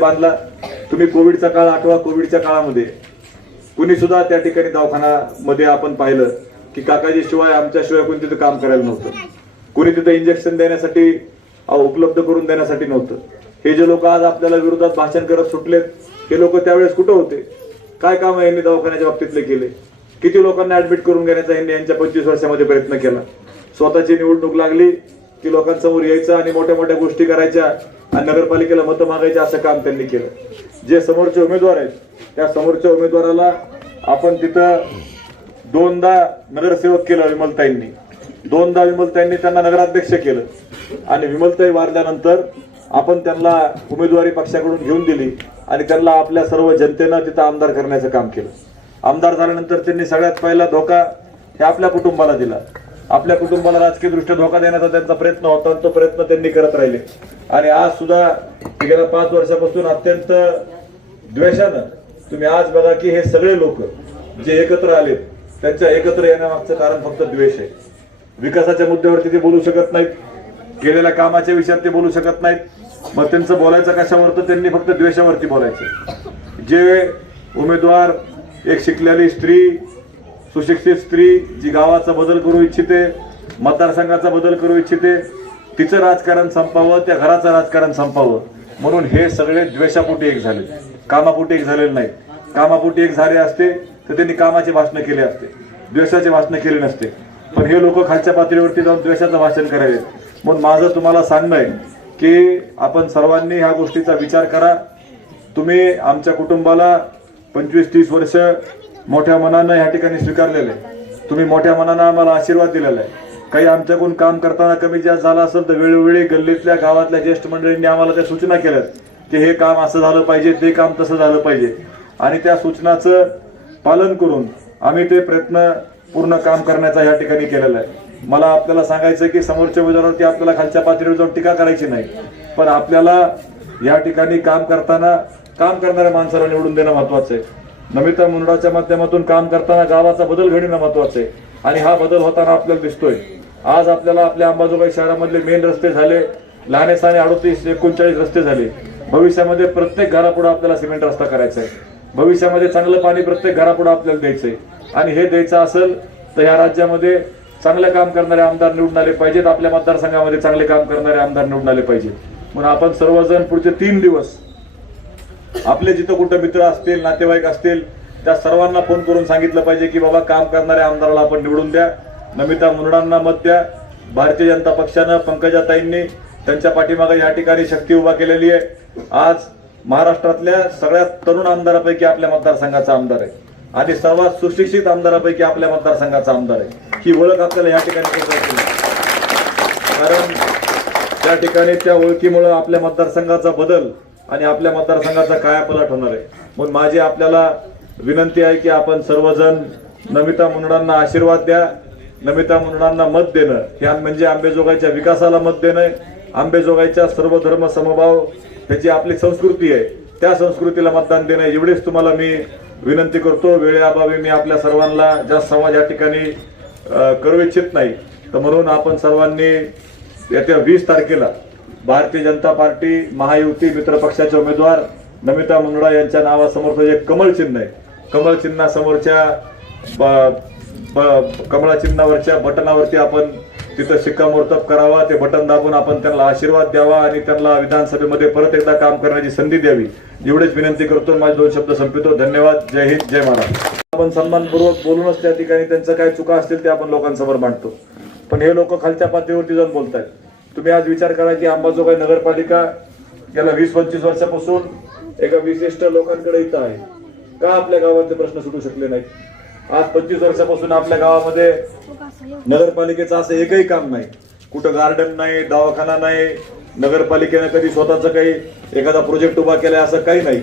बांधला तुम्ही कोविडचा काळ आठवा कोविडच्या काळामध्ये. कुणी सुद्धा त्या ठिकाणी दवाखान्यामध्ये आपण पाहिलं की काकाजी शिवाय आमच्याशिवाय कोणी तिथं काम करायला नव्हतं. कुणी तिथं इंजेक्शन देण्यासाठी उपलब्ध करून देण्यासाठी नव्हतं. हे जे लोक आज आपल्याला विरोधात भाषण करत सुटलेत हे लोक त्यावेळेस कुठं होते? काय काम यांनी दवाखान्याच्या बाबतीतले केले? किती लोकांना ऍडमिट करून घेण्याचा यांनी यांच्या पंचवीस वर्षामध्ये प्रयत्न केला? स्वतःची निवडणूक लागली की लोकांसमोर यायचं आणि मोठ्या मोठ्या गोष्टी करायच्या. नगरपालिकेला मतं मागायचे असं काम त्यांनी केलं. जे समोरचे उमेदवार आहेत त्या समोरच्या उमेदवाराला आपण तिथं दोनदा नगरसेवक केलं विमलताईंनी. दोनदा विमलताईंनी त्यांना नगराध्यक्ष केलं. आणि विमलताई वारल्यानंतर आपण त्यांना उमेदवारी पक्षाकडून घेऊन दिली आणि त्यांना आपल्या सर्व जनतेनं तिथं आमदार करण्याचं काम केलं. आमदार झाल्यानंतर त्यांनी सगळ्यात पहिला धोका हे आपल्या कुटुंबाला दिला. आपल्या कुटुंबाला राजकीय दृष्ट्या धोका देण्याचा त्यांचा प्रयत्न होता आणि तो प्रयत्न त्यांनी करत राहिले. आणि आज सुद्धा गेल्या पाच वर्षापासून अत्यंत द्वेषानं तुम्ही आज बघा की हे सगळे लोक जे एकत्र आलेत त्यांच्या एकत्र येण्यामागचं कारण फक्त द्वेष आहे. विकासाच्या मुद्द्यावरती ते बोलू शकत नाहीत. केलेल्या कामाच्या विषयात ते बोलू शकत नाहीत. मग त्यांचं बोलायचं कशावर तर त्यांनी फक्त द्वेषावरती बोलायचं. जे उमेदवार एक शिकलेली स्त्री सुशिक्षित स्त्री जी गावाचा बदल करू इच्छिते मतदारसंघाचा बदल करू इच्छिते तिचं राजकारण संपावं त्या घराचं राजकारण संपावं. म्हणून हे सगळे द्वेषापोटी एक झाले. कामापोटी एक झालेले नाही कामापोटी एक झाले असते तर त्यांनी कामाचे भाषण केले असते. द्वेषाचे भाषण केले नसते. पण हे लोक खालच्या पातळीवरती जाऊन द्वेषाचं भाषण करावे. म्हणून माझं तुम्हाला सांगणं आहे की आपण सर्वांनी ह्या गोष्टीचा विचार करा. तुम्ही आमच्या कुटुंबाला पंचवीस तीस वर्ष मोठ्या मनानं ह्या ठिकाणी स्वीकारलेलं आहे. तुम्ही मोठ्या मनानं आम्हाला आशीर्वाद दिलेला आहे. काही आमच्याकडून काम करताना कमी जास्त झालं असेल तर वेळोवेळी गल्लीतल्या गावातल्या ज्येष्ठ मंडळींनी आम्हाला त्या सूचना केल्यात की हे काम असं झालं पाहिजे ते काम तसं झालं पाहिजे. आणि त्या सूचनाचं पालन करून आम्ही ते प्रयत्न पूर्ण काम करण्याचा या ठिकाणी केलेला आहे. मला आपल्याला सांगायचं की समोरच्या उमेदवारावरती आपल्याला खालच्या पातळीवर जाऊन टीका करायची नाही. पण आपल्याला या ठिकाणी काम करताना काम करणाऱ्या माणसाला निवडून देणं महत्वाचं आहे. नमिता मुंडाच्या माध्यमातून काम करताना गावाचा बदल घडणं महत्वाचं. आहे आणि हा बदल होताना आपल्याला दिसतोय. आज आपल्याला आपल्या अंबाजोगाई शहरामधले मेन रस्ते झाले. लहाने सहाने अडतीस एकोणचाळीस रस्ते झाले. भविष्यामध्ये प्रत्येक घरापुढे आपल्याला सिमेंट रस्ता करायचा आहे भविष्यामध्ये चांगलं पाणी प्रत्येक घरापुढे आपल्याला द्यायचंय. आणि हे द्यायचं असेल तर ह्या राज्यामध्ये चांगलं काम करणारे आमदार निवडून आले पाहिजेत. आपल्या मतदारसंघामध्ये चांगले काम करणारे आमदार निवडून आले पाहिजेत. म्हणून आपण सर्वजण पुढचे तीन दिवस आपले जिथं कुठं मित्र असतील नातेवाईक असतील त्या सर्वांना फोन करून सांगितलं पाहिजे की बाबा काम करणाऱ्या आमदाराला आपण निवडून द्या. नमिता मुंडांना मत द्या. भारतीय जनता पक्षानं पंकजाताईंनी त्यांच्या पाठीमागे या ठिकाणी शक्ती उभा केलेली आहे. आज महाराष्ट्रातल्या सगळ्यात तरुण आमदारापैकी आपल्या मतदारसंघाचा आमदार आहे. आणि सर्वात सुशिक्षित आमदारापैकी आपल्या मतदारसंघाचा आमदार आहे. ही ओळख आपल्याला या ठिकाणी कारण त्या ठिकाणी त्या ओळखीमुळे आपल्या मतदारसंघाचा बदल आणि आपल्या मतदारसंघाचा कायापलट होणार आहे. म्हणून माझी आपल्याला विनंती आहे की आपण सर्वजण नमिता मुंडांना आशीर्वाद द्या. नमिता मुंडांना मत देणं. हे म्हणजे आंबेजोगाईच्या विकासाला मत देणं आंबेजोगाईच्या सर्व धर्म समभाव ह्याची आपली संस्कृती आहे. त्या संस्कृतीला मतदान देणं एवढीच तुम्हाला मी विनंती करतो. वेळेअभावी मी आपल्या सर्वांना जास्त संवाद या ठिकाणी करू इच्छित नाही. तर म्हणून आपण सर्वांनी येत्या वीस तारखेला भारतीय जनता पार्टी महायुती मित्र पक्षाचे उमेदवार नमिता मुंदडा यांच्या नावासमोर एक कमळ चिन्ह आहे. कमळ चिन्हासमोरच्या ब- कमळा चिन्हावरच्या बटनावरती आपण तिथं शिक्कामोर्तब करावा ते बटन दाबून आपण त्यांना आशीर्वाद द्यावा आणि त्यांना विधानसभेमध्ये परत एकदा काम करण्याची संधी द्यावी. एवढीच विनंती करतो माझे दोन शब्द संपितो धन्यवाद. जय हिंद जय महाराज आपण सन्मानपूर्वक बोलूनच त्या ठिकाणी त्यांचं काय चुका असतील ते आपण लोकांसमोर मांडतो. पण हे लोक खालच्या पातळीवरती जाऊन बोलतायत. तुम्ही आज विचार करा की अंबाजोगाई नगरपालिका गेल्या वीस पंचवीस वर्षापासून एका विशिष्ट लोकांकडे इथं आहे का आपल्या गावातले प्रश्न सुटू शकले नाहीत? आज पंचवीस वर्षापासून आपल्या गावामध्ये नगरपालिकेचं असं एकही काम नाही. कुठं गार्डन नाही दवाखाना नाही नगरपालिकेनं कधी स्वतःच काही एखादा प्रोजेक्ट उभा केलाय असं काही नाही.